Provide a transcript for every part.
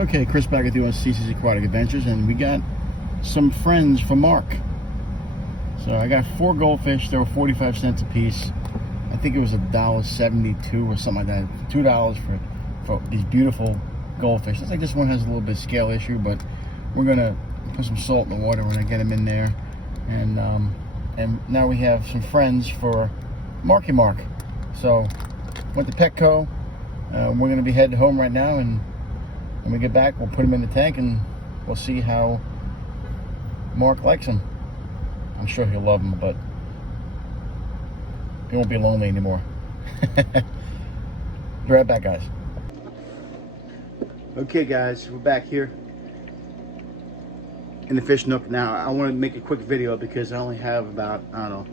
Okay, Chris back with you on CC's Aquatic Adventures, and we got some friends for Mark. So I got 4 goldfish. They were 45 cents a piece. I think it was $1.72 or something like that. $2 for these beautiful goldfish. Looks like this one has a little bit of scale issue, but we're gonna put some salt in the water when I get them in there. And now we have some friends for Marky Mark. So went to Petco. We're gonna be heading home right now, and when we get back, we'll put him in the tank and we'll see how Mark likes him. I'm sure he'll love him, but he won't be lonely anymore. Be right back, guys. Okay, guys, we're back here in the fish nook. Now, I want to make a quick video because I only have about, I don't know,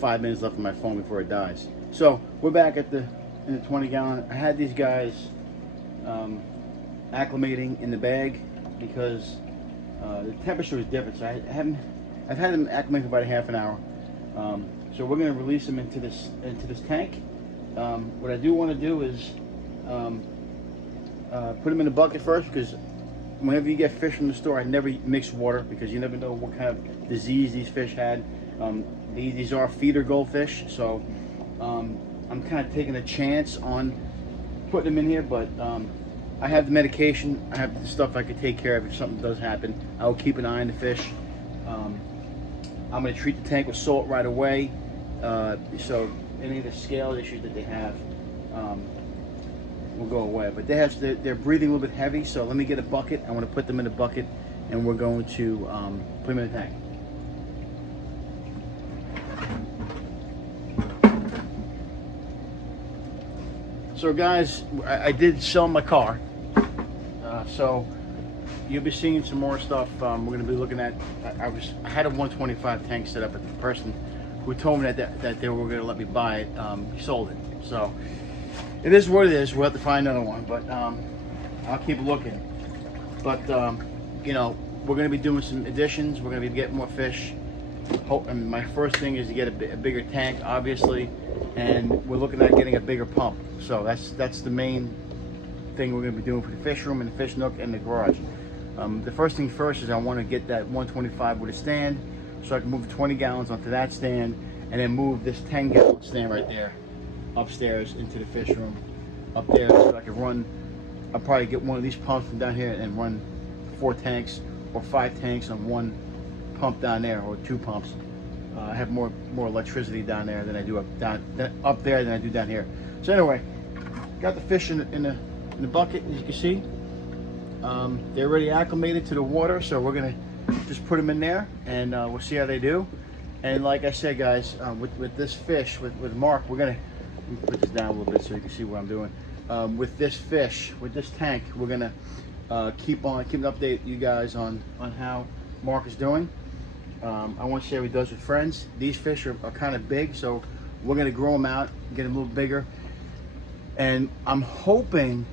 5 minutes left on my phone before it dies. So, we're back in the 20 gallon. I had these guys acclimating in the bag because the temperature is different. So I've had them acclimate for about a half an hour. So we're going to release them into this tank. What I do want to do is put them in a bucket first, because whenever you get fish from the store, I never mix water because you never know what kind of disease these fish had. These are feeder goldfish, so I'm kind of taking a chance on putting them in here, but I have the medication, I have the stuff I could take care of if something does happen. I will keep an eye on the fish. I'm going to treat the tank with salt right away, so any of the scale issues that they have will go away. But they're breathing a little bit heavy, so let me get a bucket. I want to put them in a bucket, and we're going to put them in the tank. So guys, I did sell my car, so you'll be seeing some more stuff. We're going to be looking at. I had a 125 tank set up, but the person who told me that they were going to let me buy it, he sold it. So it is what it is. We'll have to find another one, but I'll keep looking. But you know, we're going to be doing some additions. We're going to be getting more fish. And my first thing is to get a bigger tank, obviously, and we're looking at getting a bigger pump. So that's the main thing we're going to be doing for the fish room and the fish nook and the garage. The first thing first is I want to get that 125 with a stand, so I can move the 20 gallons onto that stand, and then move this 10-gallon stand right there upstairs into the fish room up there, so I can run. I'll probably get one of these pumps from down here and run 4 tanks or 5 tanks on one pump down there, or 2 pumps. I have more electricity down there than I do up there than I do down here. So anyway, got the fish in the bucket, as you can see. They're already acclimated to the water, so we're gonna just put them in there, and we'll see how they do. And like I said, guys, with this fish, with Mark, we're gonna put this down a little bit so you can see what I'm doing. With this fish, with this tank, we're gonna keep an update you guys on how Mark is doing. I want to see how he does with friends. These fish are kind of big, so we're going to grow them out, get them a little bigger. And I'm hoping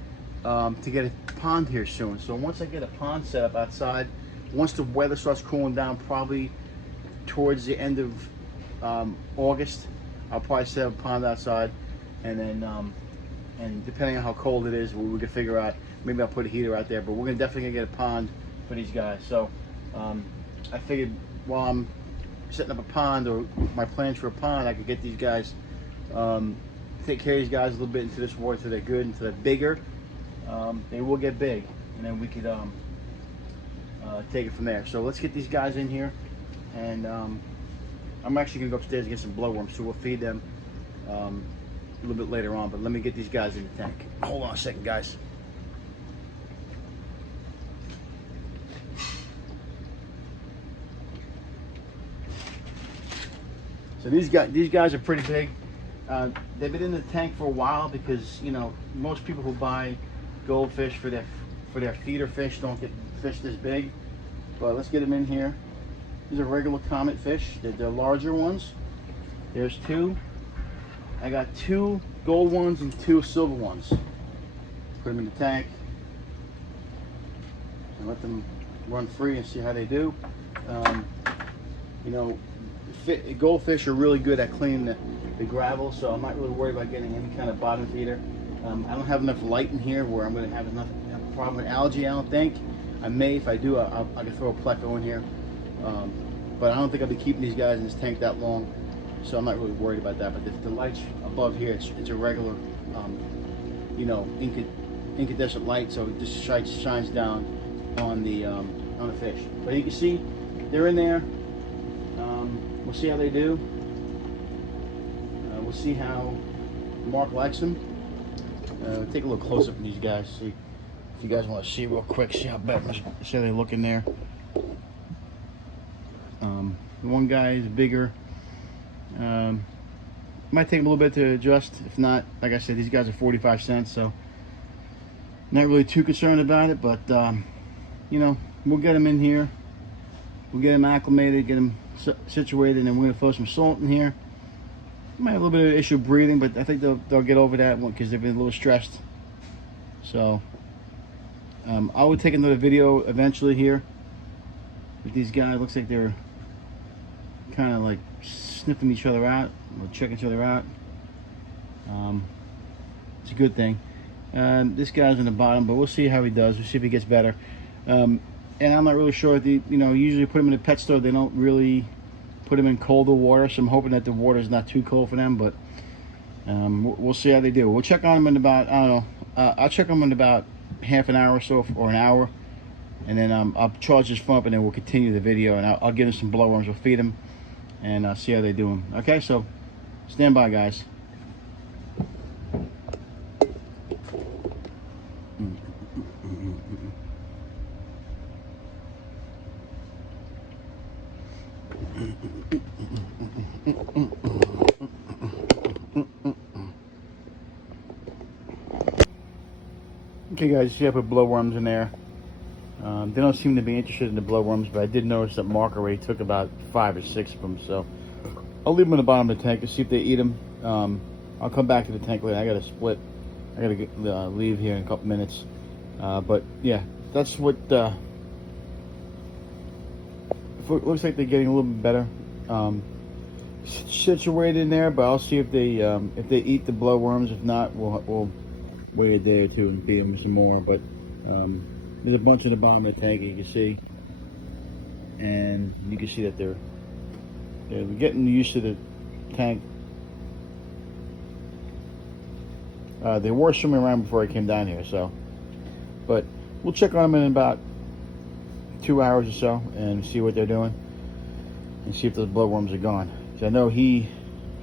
to get a pond here soon. So once I get a pond set up outside, once the weather starts cooling down, probably towards the end of August, I'll probably set up a pond outside. And then, and depending on how cold it is, we can figure out, maybe I'll put a heater out there, but we're definitely going to get a pond for these guys. So I figured while I'm setting up a pond, or my plans for a pond, I could get these guys, take care of these guys a little bit into this water until they're good, until they're bigger. They will get big, and then we could take it from there. So let's get these guys in here, and I'm actually gonna go upstairs and get some blowworms, so we'll feed them a little bit later on. But let me get these guys in the tank. Hold on a second, guys. So these guys are pretty big. They've been in the tank for a while because, you know, most people who buy goldfish for their feeder fish don't get fish this big. But let's get them in here. These are regular comet fish. They're larger ones. There's 2. I got 2 gold ones and 2 silver ones. Put them in the tank and let them run free and see how they do. You know, goldfish are really good at cleaning the gravel, so I'm not really worried about getting any kind of bottom feeder. I don't have enough light in here where I'm going to have enough problem with algae. I don't think. I may, if I do, I can throw a pleco in here. But I don't think I'll be keeping these guys in this tank that long, so I'm not really worried about that. But the lights above here, it's a regular, you know, incandescent light, so it just shines down on the fish. But you can see they're in there. We'll see how they do. We'll see how Mark likes them. Take a little close up on these guys. See if you guys want to see real quick. See how they look in there. The one guy is bigger. Might take a little bit to adjust. If not, like I said, these guys are 45 cents, so not really too concerned about it. But you know, we'll get them in here. We'll get them acclimated, get them situated, and then we're gonna throw some salt in here. Might have a little bit of issue breathing, but I think they'll get over that one because they've been a little stressed. So I will take another video eventually here with these guys. Looks like they're kind of like sniffing each other out or checking each other out. It's a good thing. This guy's on the bottom, but we'll see how he does. We'll see if he gets better. And I'm not really sure. You know, usually put them in the pet store. They don't really put them in colder water, so I'm hoping that the water is not too cold for them. But we'll see how they do. We'll check on them in about, I don't know. I'll check them in about half an hour or so, or an hour, and then I'll charge this phone up, and then we'll continue the video, and I'll give them some blowworms. We'll feed them and see how they do them. Okay, so stand by, guys. Okay, guys, see I put blowworms in there. They don't seem to be interested in the blowworms, but I did notice that Mark already took about 5 or 6 of them, so I'll leave them in the bottom of the tank to see if they eat them. I'll come back to the tank later. I gotta split. I gotta leave here in a couple minutes. But yeah, that's what looks like they're getting a little bit better. Situated in there, but I'll see if they eat the blowworms. If not, we'll wait a day or two and feed them some more. But there's a bunch in the bottom of the tank, you can see, and you can see that they're getting used to the tank. They were swimming around before I came down here, so. But we'll check on them in about 2 hours or so and see what they're doing and see if those bloodworms are gone. So I know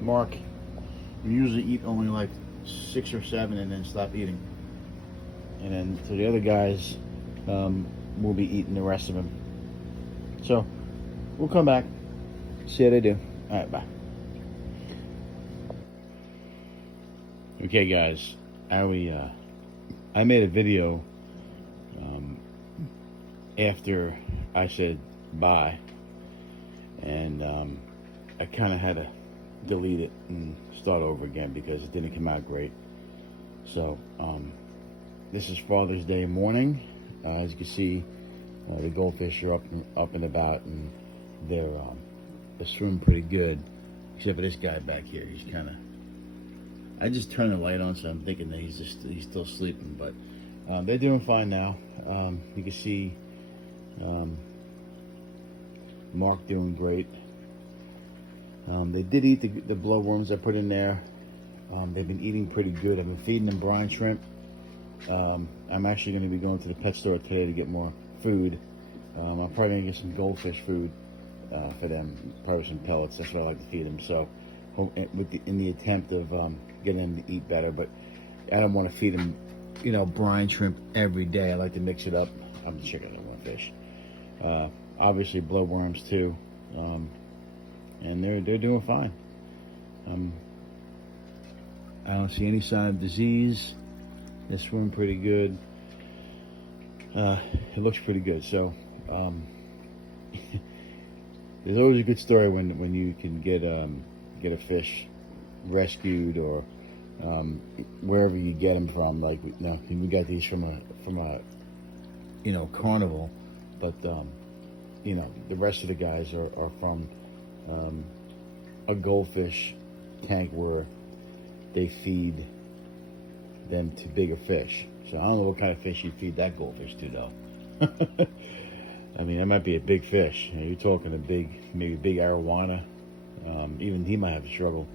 Mark, usually eat only like 6 or 7 and then stop eating. And then so the other guys will be eating the rest of them. So we'll come back, see how they do. All right, bye. Okay, guys, I made a video after I said bye, and I kind of had to delete it and start over again because it didn't come out great. So this is Father's Day morning. As you can see, the goldfish are up and about, and they're swimming pretty good, except for this guy back here. He's kind of, I just turned the light on, so I'm thinking that he's still sleeping, but they're doing fine now. You can see Mark doing great. They did eat the blowworms I put in there. They've been eating pretty good. I've been feeding them brine shrimp. I'm actually going to be going to the pet store today to get more food. I'm probably going to get some goldfish food for them, probably some pellets. That's what I like to feed them. So, in the attempt of getting them to eat better, but I don't want to feed them, you know, brine shrimp every day. I like to mix it up. I'm just checking out fish. Obviously blowworms too, and they're doing fine. I don't see any sign of disease. They're swimming pretty good. It looks pretty good. So there's always a good story when you can get a fish rescued, or wherever you get them from. Like we got these from a Carnival, but the rest of the guys are from a goldfish tank where they feed them to bigger fish. So I don't know what kind of fish you feed that goldfish to, though. I mean, that might be a big fish. You're talking a big, maybe big arowana. Even he might have to struggle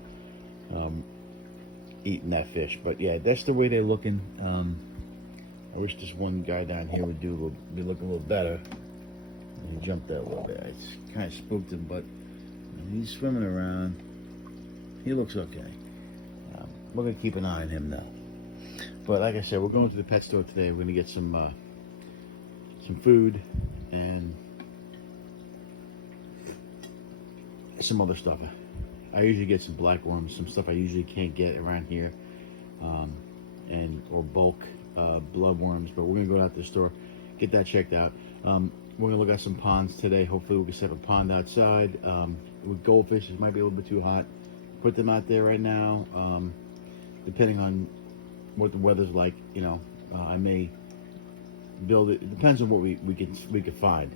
eating that fish. But yeah, that's the way they're looking. I wish this one guy down here would be looking a little better. He jumped out a little bit. It's kind of spooked him, but he's swimming around. He looks okay. We're gonna keep an eye on him now. But like I said, we're going to the pet store today. We're gonna get some food and some other stuff. I usually get some blackworms, some stuff I usually can't get around here, or bulk bloodworms. But we're gonna go out to the store, get that checked out. We're gonna look at some ponds today. Hopefully we can set up a pond outside. With goldfish, it might be a little bit too hot. Put them out there right now. Depending on what the weather's like, I may build it. It depends on what we could find.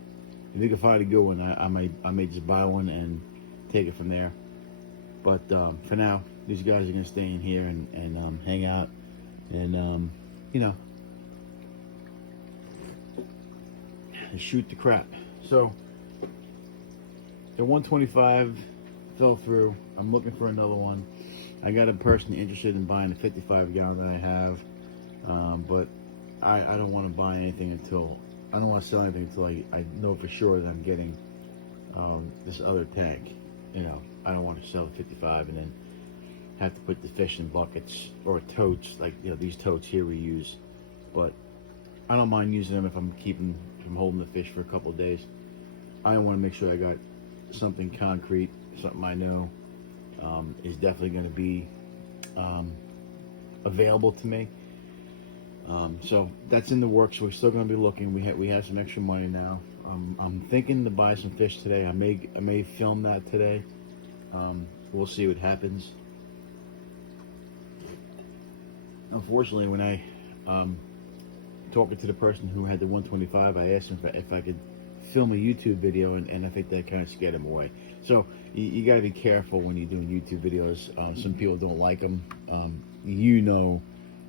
If we can find a good one, I may just buy one and take it from there. But for now, these guys are gonna stay in here and hang out and shoot the crap. So the 125 fell through. I'm looking for another one. I got a person interested in buying the 55 gallon that I have, but I don't want to buy anything until I don't want to sell anything until I know for sure that I'm getting this other tank. I don't want to sell the 55 and then have to put the fish in buckets or totes like these totes here we use. But I don't mind using them if I'm holding the fish for a couple of days. I want to make sure I got something concrete, something I know is definitely going to be available to me. So that's in the works. We're still going to be looking. We have some extra money now. I'm thinking to buy some fish today. I may film that today. We'll see what happens. Unfortunately, when I talking to the person who had the 125, I asked him if I could film a YouTube video, and I think that kind of scared him away. So you got to be careful when you're doing YouTube videos. Some people don't like them.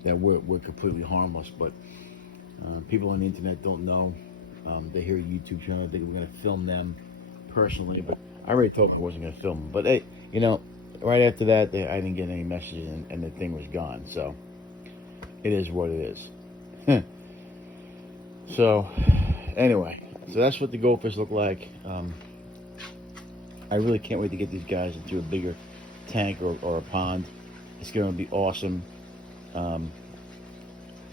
That we're completely harmless, but people on the internet don't know. They hear a YouTube channel, they think we're going to film them personally, but I already told them I wasn't going to film them. But hey, right after that, I didn't get any messages, and the thing was gone. So it is what it is. So anyway, so that's what the goldfish look like. I really can't wait to get these guys into a bigger tank or a pond. It's going to be awesome.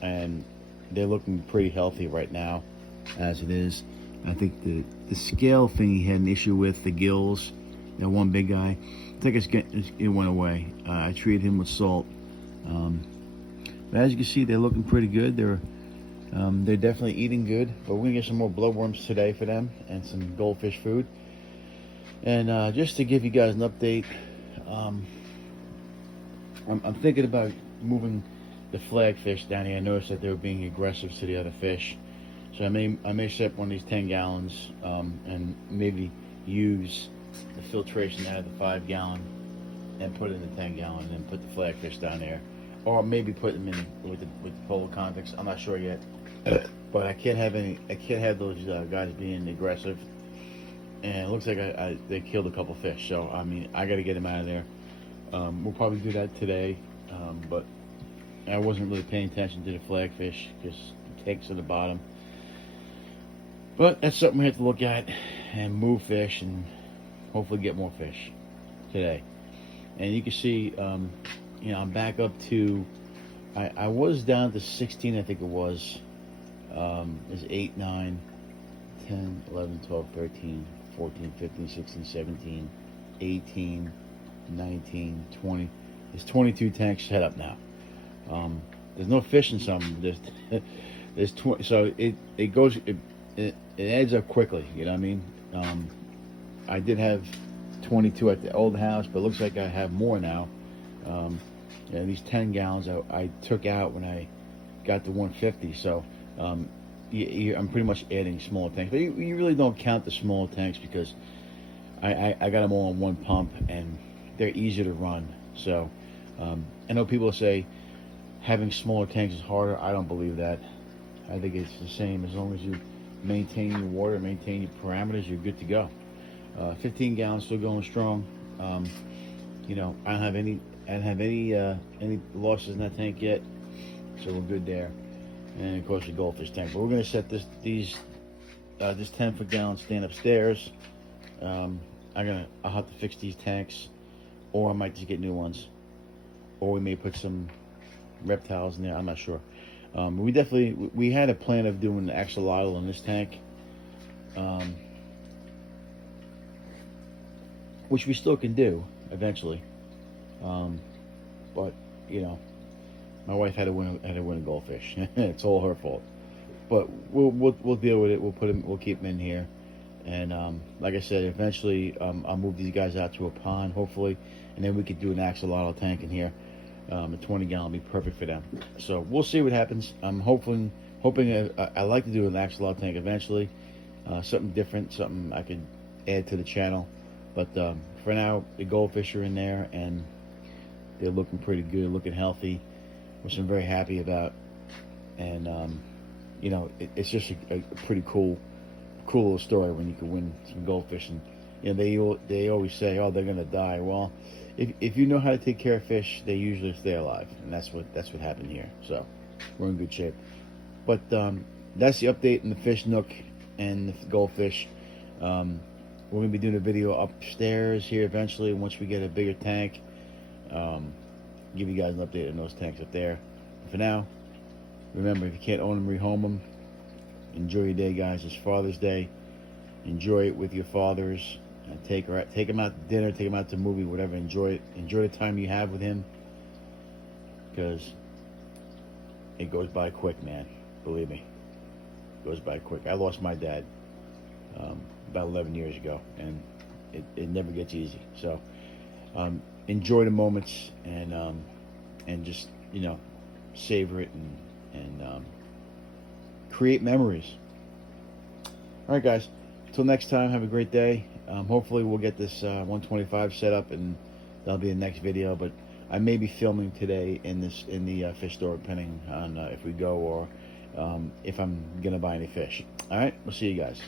And they're looking pretty healthy right now as it is. I think the scale thing he had an issue with, the gills, that one big guy, I think it went away. I treated him with salt. But as you can see, they're looking pretty good. They're definitely eating good, but we're gonna get some more bloodworms today for them and some goldfish food. And just to give you guys an update, I'm thinking about moving the flagfish down here. I noticed that they were being aggressive to the other fish, so I may set up one of these 10 gallons and maybe use the filtration out of the 5 gallon and put it in the 10 gallon and put the flagfish down there, or maybe put them in with the polar convicts. I'm not sure yet. But I can't have those guys being aggressive. And it looks like they killed a couple fish. So I mean, I got to get them out of there. We'll probably do that today. But I wasn't really paying attention to the flagfish because the tank's at the bottom. But that's something we have to look at and move fish and hopefully get more fish today. And you can see, I'm back up to. I was down to 16, I think it was. Is 8, 9, 10, 11, 12, 13, 14, 15, 16, 17, 18, 19, 20. There's 22 tanks set up now. There's no fish in some. There's 20. So it goes. It adds up quickly. You know what I mean? I did have 22 at the old house, but it looks like I have more now. These 10 gallons I took out when I got to 150. So. I'm pretty much adding smaller tanks, but you really don't count the smaller tanks because I got them all on one pump and they're easy to run. So I know people say, having smaller tanks is harder. I don't believe that. I think it's the same. As long as you maintain your water, maintain your parameters, you're good to go. 15 gallons still going strong. You know, I don't have any losses in that tank yet, so we're good there. And of course the goldfish tank. But we're gonna set this 10-foot gallon stand upstairs. I'll have to fix these tanks, or I might just get new ones, or we may put some reptiles in there. I'm not sure. We had a plan of doing the axolotl in this tank, which we still can do eventually. But you know, my wife had to win a goldfish. It's all her fault. But we'll deal with it. We'll keep them in here. And like I said, eventually I'll move these guys out to a pond, hopefully, and then we could do an axolotl tank in here. A 20 gallon will be perfect for them. So we'll see what happens. I'm hoping I like to do an axolotl tank eventually. Something different, something I could add to the channel. But for now, the goldfish are in there, and they're looking pretty good, looking healthy, which I'm very happy about. And you know, it's just a pretty cool little story when you can win some goldfish. And you know, they always say, oh, they're gonna die. Well, if you know how to take care of fish, they usually stay alive, and that's what happened here. So we're in good shape. But that's the update in the fish nook and the goldfish. We're gonna be doing a video upstairs here eventually once we get a bigger tank. Give you guys an update on those tanks up there. For now, remember, if you can't own them, rehome them. Enjoy your day, guys. It's Father's Day. Enjoy it with your fathers. And take them out to dinner, take them out to a movie, whatever. Enjoy it. Enjoy the time you have with him, because it goes by quick, man. Believe me, it goes by quick. I lost my dad about 11 years ago, and it never gets easy. So enjoy the moments, and just, you know, savor it, and create memories. All right, guys. Until next time, have a great day. Hopefully we'll get this 125 set up, and that'll be the next video. But I may be filming today in the fish store, depending on if we go, or if I'm gonna buy any fish. All right, we'll see you guys.